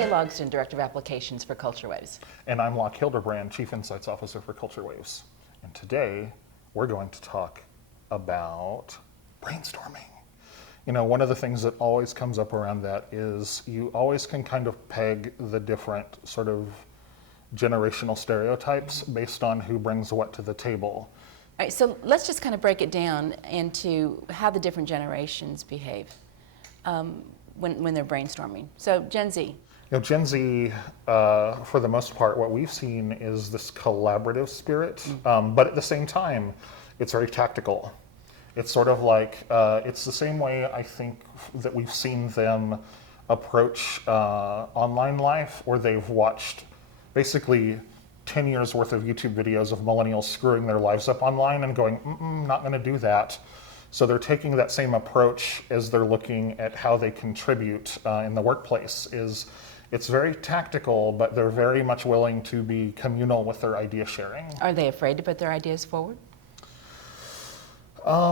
Kay Logsdon, Director of Applications for CultureWaves. And I'm Locke Hilderbrand, Chief Insights Officer for CultureWaves. And today, we're going to talk about brainstorming. You know, one of the things that always comes up around that is you always can kind of peg the different sort of generational stereotypes based on who brings what to the table. All right, so let's just kind of break it down into how the different generations behave when they're brainstorming. So Gen Z. You know, Gen Z, for the most part, what we've seen is this collaborative spirit, but at the same time, it's very tactical. It's sort of like, it's the same way I think that we've seen them approach online life, where they've watched basically 10 years worth of YouTube videos of millennials screwing their lives up online and going, not gonna do that. So they're taking that same approach as they're looking at how they contribute in the workplace. It's very tactical, but they're very much willing to be communal with their idea sharing. Are they afraid to put their ideas forward? I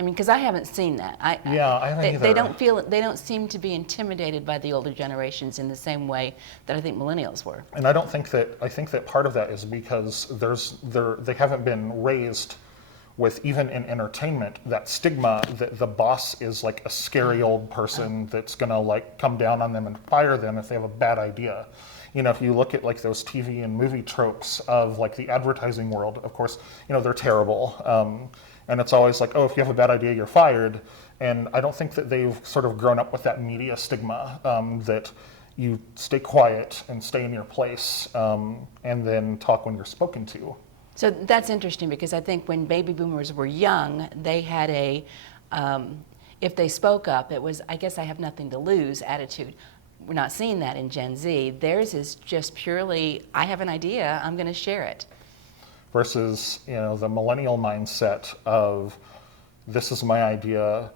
mean, because I haven't seen that. I haven't either. They don't seem to be intimidated by the older generations in the same way that I think millennials were. And I think that part of that is because they haven't been raised with, even in entertainment, that stigma that the boss is like a scary old person that's gonna like come down on them and fire them if they have a bad idea. You know, if you look at like those TV and movie tropes of like the advertising world, of course, you know, they're terrible. And it's always like, oh, if you have a bad idea, you're fired. And I don't think that they've sort of grown up with that media stigma that you stay quiet and stay in your place and then talk when you're spoken to. So that's interesting, because I think when baby boomers were young, they had if they spoke up, it was, I guess I have nothing to lose attitude. We're not seeing that in Gen Z. Theirs is just purely, I have an idea, I'm going to share it. Versus, you know, the millennial mindset of, this is my idea,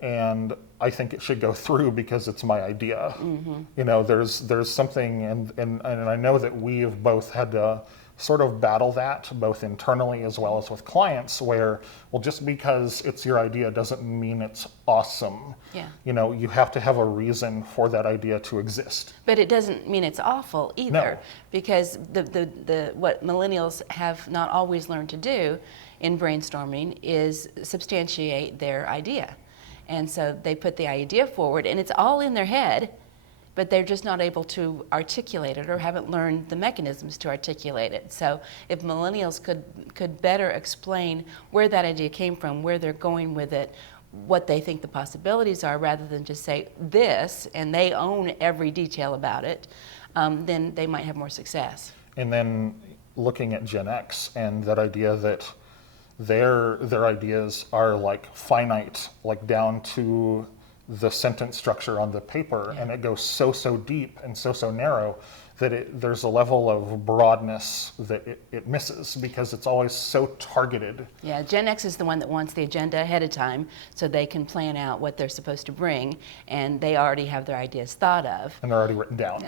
and I think it should go through because it's my idea. Mm-hmm. You know, there's something, and I know that we have both had to sort of battle that, both internally as well as with clients, where, well, just because it's your idea doesn't mean it's awesome. Yeah. You know, you have to have a reason for that idea to exist. But it doesn't mean it's awful either, no. Because what millennials have not always learned to do in brainstorming is substantiate their idea. And so they put the idea forward, and it's all in their head, but they're just not able to articulate it or haven't learned the mechanisms to articulate it. So if millennials could better explain where that idea came from, where they're going with it, what they think the possibilities are, rather than just say this, and they own every detail about it, then they might have more success. And then looking at Gen X and that idea that their ideas are like finite, like down to the sentence structure on the paper, and it goes so deep and so narrow that there's a level of broadness that it misses, because it's always so targeted. Yeah, Gen X is the one that wants the agenda ahead of time so they can plan out what they're supposed to bring, and they already have their ideas thought of. And they're already written down.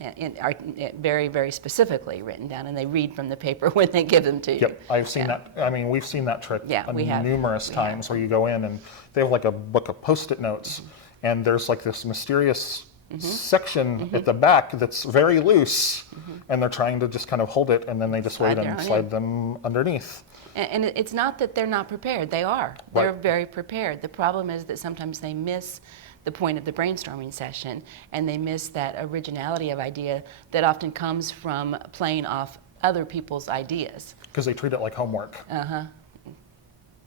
And are very, very specifically written down, and they read from the paper when they give them to you. Yep, I've seen that. I mean, we've seen that trick numerous times where you go in and they have like a book of Post-it notes, and there's like this mysterious section at the back that's very loose, and they're trying to just kind of hold it, and then they just wait and slide them underneath. And it's not that they're not prepared. They are. They're very prepared. The problem is that sometimes they miss the point of the brainstorming session, and they miss that originality of idea that often comes from playing off other people's ideas. Because they treat it like homework.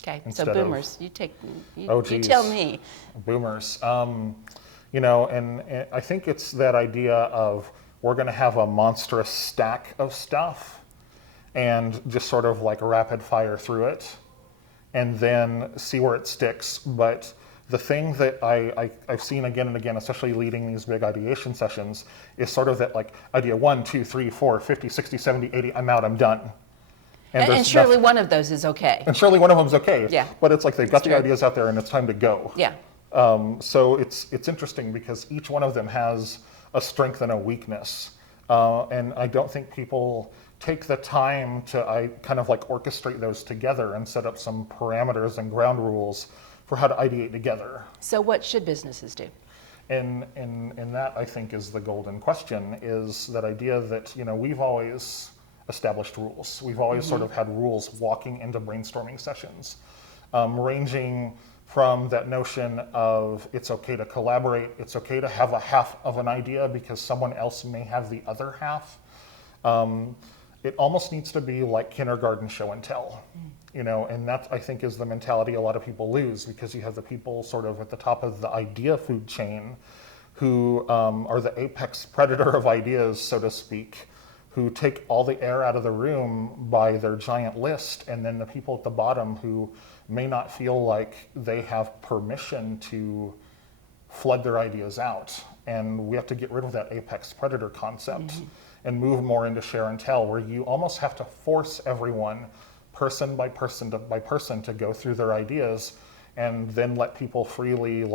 Okay, so boomers, you tell me. Boomers. You know, and I think it's that idea of, we're going to have a monstrous stack of stuff and just sort of like rapid fire through it and then see where it sticks. But the thing that I've seen again and again, especially leading these big ideation sessions, is sort of that like idea 1, 2, 3, 4, 50, 60, 70, 80, I'm out, I'm done. And surely one of those is okay. And surely one of them's okay. Yeah. But it's like they've got the ideas out there and it's time to go. Yeah. So it's interesting because each one of them has a strength and a weakness. And I don't think people take the time to kind of like orchestrate those together and set up some parameters and ground rules for how to ideate together. So what should businesses do? And that, I think, is the golden question, is that idea that, we've always established rules. We've always sort of had rules walking into brainstorming sessions, ranging from that notion of it's okay to collaborate, it's okay to have a half of an idea because someone else may have the other half. It almost needs to be like kindergarten show and tell, and that, I think, is the mentality a lot of people lose, because you have the people sort of at the top of the idea food chain who are the apex predator of ideas, so to speak, who take all the air out of the room by their giant list, and then the people at the bottom who may not feel like they have permission to flood their ideas out. And we have to get rid of that apex predator concept and move more into share and tell, where you almost have to force everyone, person by person to go through their ideas, and then let people freely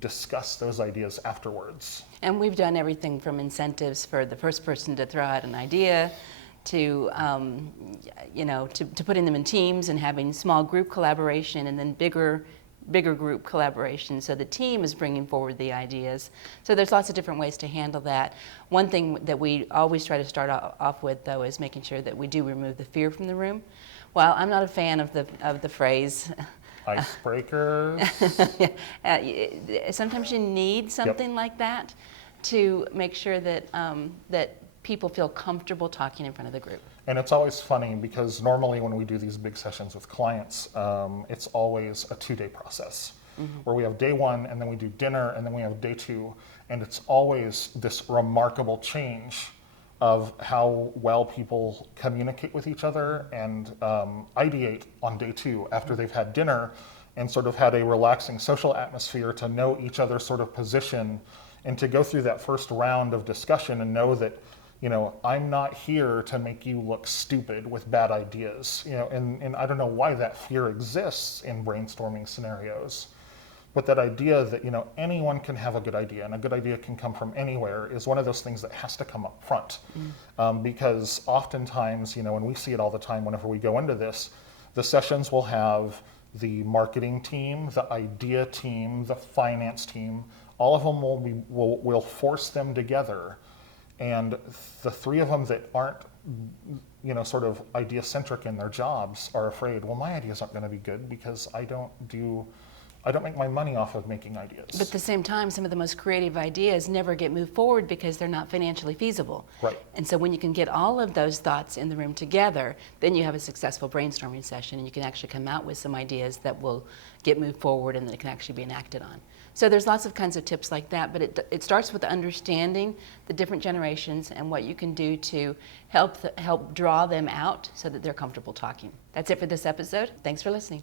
discuss those ideas afterwards. And we've done everything from incentives for the first person to throw out an idea to, to putting them in teams and having small group collaboration, and then bigger group collaboration. So the team is bringing forward the ideas. So there's lots of different ways to handle that. One thing that we always try to start off with, though, is making sure that we do remove the fear from the room. While I'm not a fan of the phrase, icebreakers. Sometimes you need something like that to make sure that that people feel comfortable talking in front of the group. And it's always funny, because normally when we do these big sessions with clients, it's always a 2-day process, where we have day 1, and then we do dinner, and then we have day 2, and it's always this remarkable change of how well people communicate with each other and ideate on day 2 after they've had dinner and sort of had a relaxing social atmosphere to know each other's sort of position, and to go through that first round of discussion and know that, I'm not here to make you look stupid with bad ideas, and I don't know why that fear exists in brainstorming scenarios. But that idea that, anyone can have a good idea, and a good idea can come from anywhere, is one of those things that has to come up front. Because oftentimes, and we see it all the time whenever we go into this, the sessions will have the marketing team, the idea team, the finance team, all of them will force them together. And the 3 of them that aren't, sort of idea-centric in their jobs are afraid, well, my ideas aren't going to be good because I don't make my money off of making ideas. But at the same time, some of the most creative ideas never get moved forward because they're not financially feasible. Right. And so when you can get all of those thoughts in the room together, then you have a successful brainstorming session, and you can actually come out with some ideas that will get moved forward and that can actually be enacted on. So there's lots of kinds of tips like that, but it starts with understanding the different generations and what you can do to help draw them out so that they're comfortable talking. That's it for this episode. Thanks for listening.